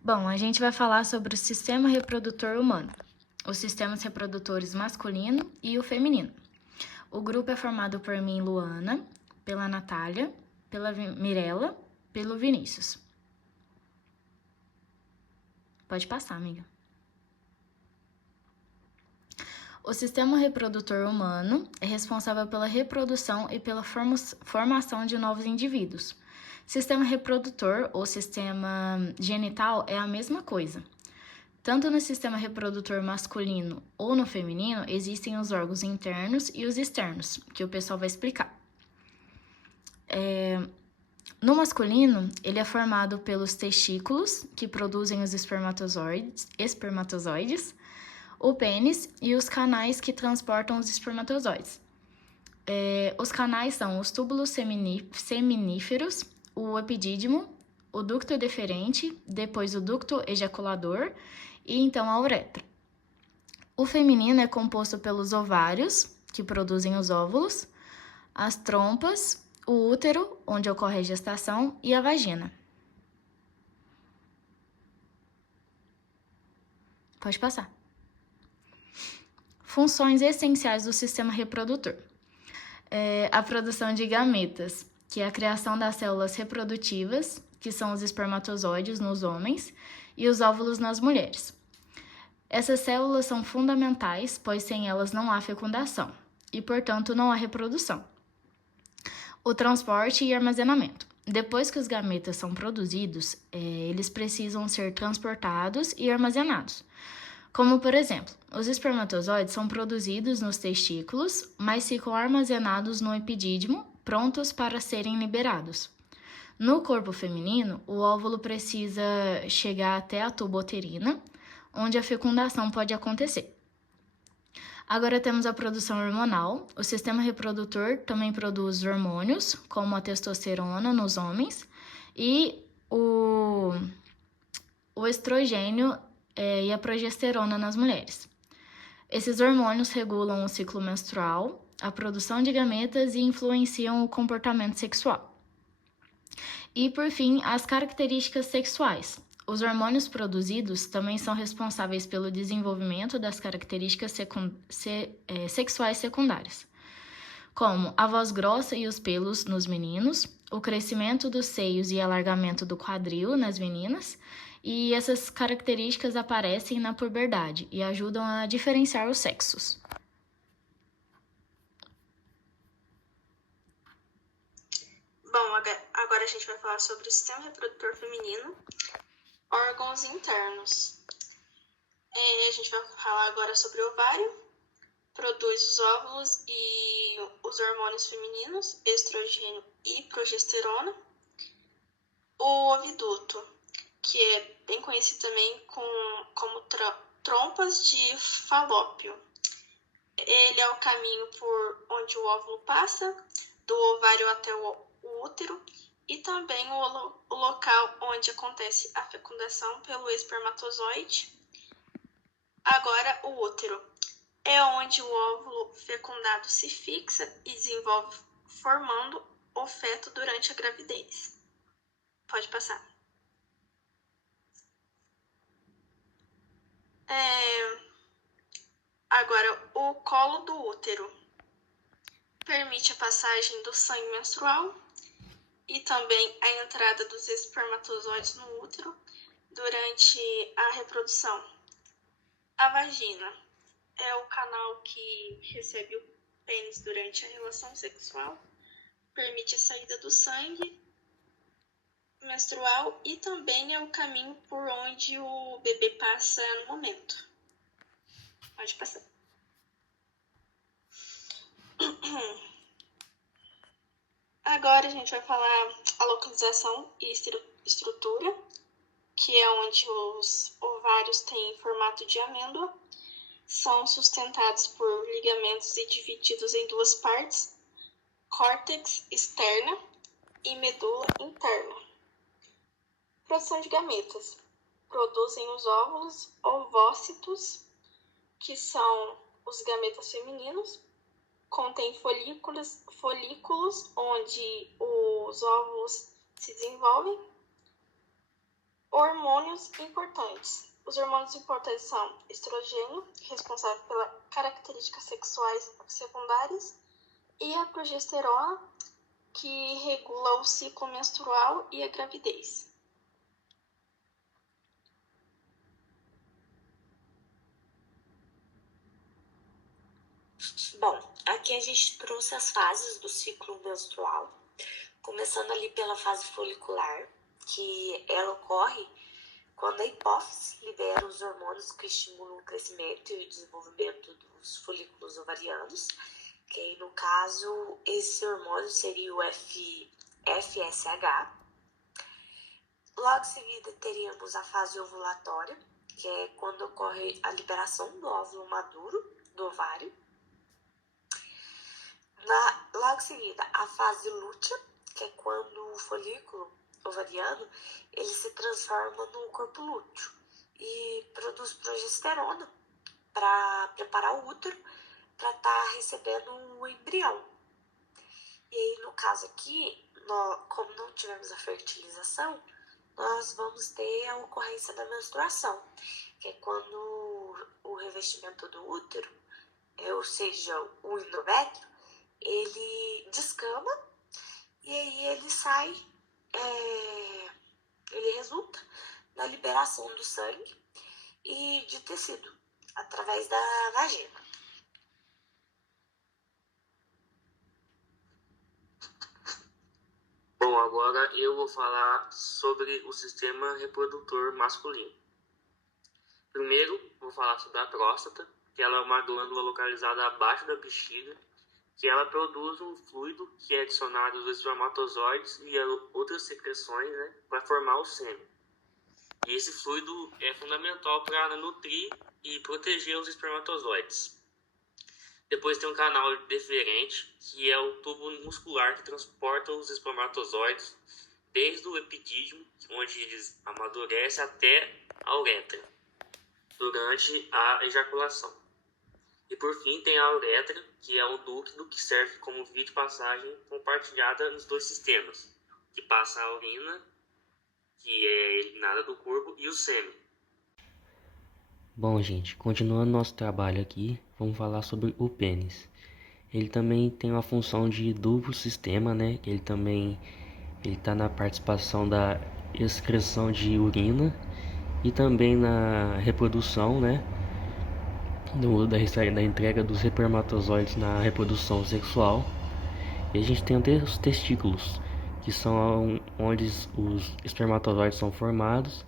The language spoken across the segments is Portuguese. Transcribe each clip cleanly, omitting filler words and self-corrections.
Bom, a gente vai falar sobre o sistema reprodutor humano, os sistemas reprodutores masculino e o feminino. O grupo é formado por mim, Luana, pela Natália, pela Mirella, pelo Vinícius. Pode passar, amiga. O sistema reprodutor humano é responsável pela reprodução e pela formação de novos indivíduos. Sistema reprodutor ou sistema genital é a mesma coisa. Tanto no sistema reprodutor masculino ou no feminino, existem os órgãos internos e os externos, que o pessoal vai explicar. No masculino, ele é formado pelos testículos, que produzem os espermatozoides, o pênis e os canais que transportam os espermatozoides. Os canais são os túbulos seminíferos, o epidídimo, o ducto deferente, depois o ducto ejaculador e então a uretra. O feminino é composto pelos ovários, que produzem os óvulos, as trompas, o útero, onde ocorre a gestação, e a vagina. Pode passar. Funções essenciais do sistema reprodutor. A produção de gametas, que é a criação das células reprodutivas, que são os espermatozoides nos homens, e os óvulos nas mulheres. Essas células são fundamentais, pois sem elas não há fecundação, e, portanto, não há reprodução. O transporte e armazenamento. Depois que os gametas são produzidos, eles precisam ser transportados e armazenados. Como, por exemplo, os espermatozoides são produzidos nos testículos, mas ficam armazenados no epidídimo, prontos para serem liberados. No corpo feminino, o óvulo precisa chegar até a tuba uterina, onde a fecundação pode acontecer. Agora temos a produção hormonal. O sistema reprodutor também produz hormônios, como a testosterona nos homens e o estrogênio e a progesterona nas mulheres. Esses hormônios regulam o ciclo menstrual, a produção de gametas e influenciam o comportamento sexual. E, por fim, as características sexuais. Os hormônios produzidos também são responsáveis pelo desenvolvimento das características sexuais secundárias, como a voz grossa e os pelos nos meninos, o crescimento dos seios e alargamento do quadril nas meninas, e essas características aparecem na puberdade e ajudam a diferenciar os sexos. Bom, agora a gente vai falar sobre o sistema reprodutor feminino, órgãos internos. A gente vai falar agora sobre o ovário, produz os óvulos e os hormônios femininos, estrogênio e progesterona. O oviduto, que é bem conhecido também como trompas de falópio. Ele é o caminho por onde o óvulo passa, do ovário até o útero, e também o local onde acontece a fecundação pelo espermatozoide. Agora, o útero é onde o óvulo fecundado se fixa e desenvolve, formando o feto durante a gravidez. Pode passar. Agora, o colo do útero permite a passagem do sangue menstrual e também a entrada dos espermatozoides no útero durante a reprodução. A vagina é o canal que recebe o pênis durante a relação sexual, permite a saída do sangue menstrual e também é o caminho por onde o bebê passa no momento. Pode passar. Agora a gente vai falar a localização e estrutura, que é onde os ovários têm formato de amêndoa, são sustentados por ligamentos e divididos em duas partes, córtex externa e medula interna. Produção de gametas. Produzem os óvulos ovócitos, que são os gametas femininos, contém folículos onde os óvulos se desenvolvem. Hormônios importantes. Os hormônios importantes são estrogênio, responsável pelas características sexuais secundárias, e a progesterona, que regula o ciclo menstrual e a gravidez. Bom, aqui a gente trouxe as fases do ciclo menstrual, começando ali pela fase folicular, que ela ocorre quando a hipófise libera os hormônios que estimulam o crescimento e o desenvolvimento dos folículos ovarianos, que aí, no caso, esse hormônio seria o FSH. Logo em seguida, teríamos a fase ovulatória, que é quando ocorre a liberação do óvulo maduro do ovário. Logo em seguida, a fase lútea, que é quando o folículo ovariano ele se transforma no corpo lúteo e produz progesterona para preparar o útero para estar recebendo o embrião. E aí, no caso aqui, como não tivemos a fertilização, nós vamos ter a ocorrência da menstruação, que é quando o revestimento do útero, ou seja, o endométrio, ele descama e aí ele sai, ele resulta na liberação do sangue e de tecido através da vagina. Bom, agora eu vou falar sobre o sistema reprodutor masculino. Primeiro, vou falar sobre a próstata, que ela é uma glândula localizada abaixo da bexiga, que ela produz um fluido que é adicionado aos espermatozoides e a outras secreções, né, para formar o sêmen. E esse fluido é fundamental para nutrir e proteger os espermatozoides. Depois tem um canal deferente, que é o tubo muscular que transporta os espermatozoides desde o epidídimo, onde eles amadurecem, até a uretra, durante a ejaculação. E por fim tem a uretra, que é um ducto que serve como via de passagem compartilhada nos dois sistemas, que passa a urina, que é eliminada do corpo, e o sêmen. Bom, gente, continuando nosso trabalho aqui, vamos falar sobre o pênis. Ele também tem uma função de duplo sistema, né? Ele está na participação da excreção de urina e também na reprodução, né? Da entrega dos espermatozoides na reprodução sexual. E a gente tem os testículos, que são onde os espermatozoides são formados,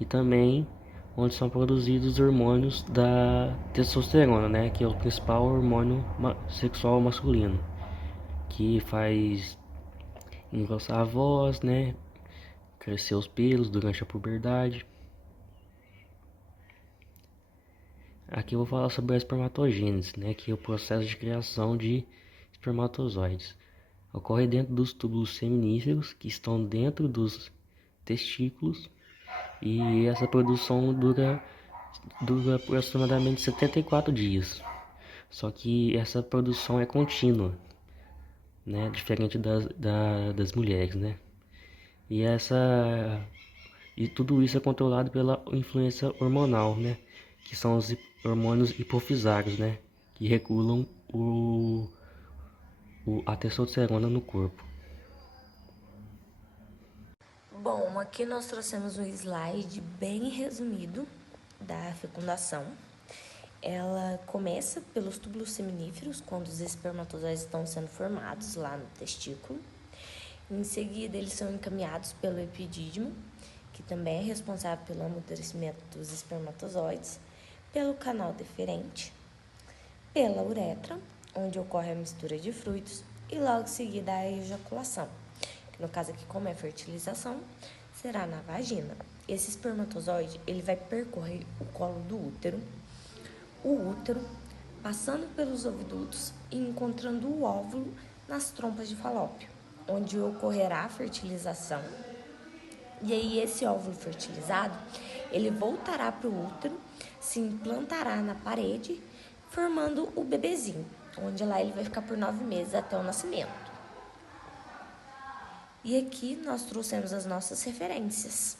e também onde são produzidos os hormônios da testosterona, né, que é o principal hormônio sexual masculino, que faz engrossar a voz, né, crescer os pelos durante a puberdade. Aqui eu vou falar sobre a espermatogênese, né, que é o processo de criação de espermatozoides. Ocorre dentro dos túbulos seminíferos, que estão dentro dos testículos, e essa produção dura aproximadamente 74 dias. Só que essa produção é contínua, né, diferente das mulheres, né? E tudo isso é controlado pela influência hormonal, né? Que são os hormônios hipofisários, né? Que regulam a testosterona no corpo. Bom, aqui nós trouxemos um slide bem resumido da fecundação. Ela começa pelos túbulos seminíferos, quando os espermatozoides estão sendo formados lá no testículo. Em seguida, eles são encaminhados pelo epidídimo, que também é responsável pelo amadurecimento dos espermatozoides, pelo canal deferente, pela uretra, onde ocorre a mistura de fluidos, e logo em seguida a ejaculação, que no caso aqui, como é fertilização, será na vagina. Esse espermatozoide, ele vai percorrer o colo do útero, passando pelos ovidutos e encontrando o óvulo nas trompas de Falópio, onde ocorrerá a fertilização. E aí esse óvulo fertilizado, ele voltará para o útero, se implantará na parede, formando o bebezinho, onde lá ele vai ficar por 9 meses até o nascimento. E aqui nós trouxemos as nossas referências.